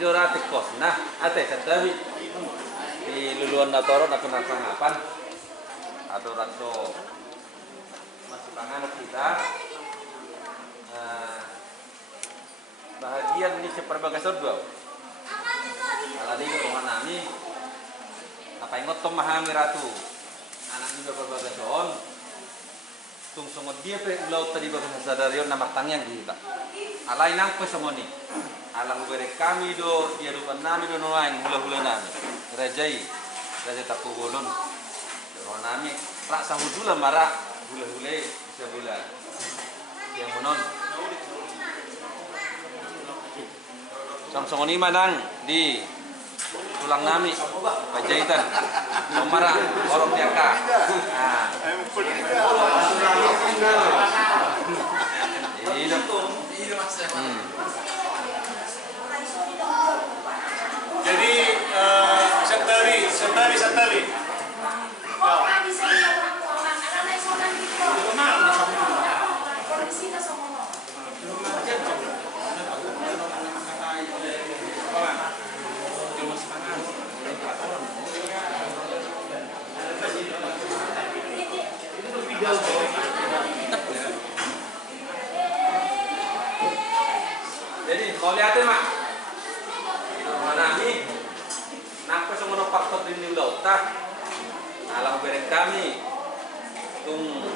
idora tekos. Nah, ate satabi di luluan natoron atau nasangapan. Atau raso masih pangan kita. Bahagian ini seperbagai dua. Kalau di rumah nami, apa ingat tom mahami ratu, anak juga berbagai soal. Tung songot dia pe ulau tadi bagus sadarion nama tangyang kita. Alai nang pe songoni. Alang bere kami do dia rupan nami do noain hula-hula nami. Rajai tapu golon. Rumah nami rak sahudula marak hula-hula bisa bula. Yang menon. Song-songoni manang di tulang nami pajahitan pemarah orang tiaka. Nah. Jadi setari. Jadi mau lihatin mak, mana nih? Nampak semua faktor di laut tak? Alam bereng kami, tung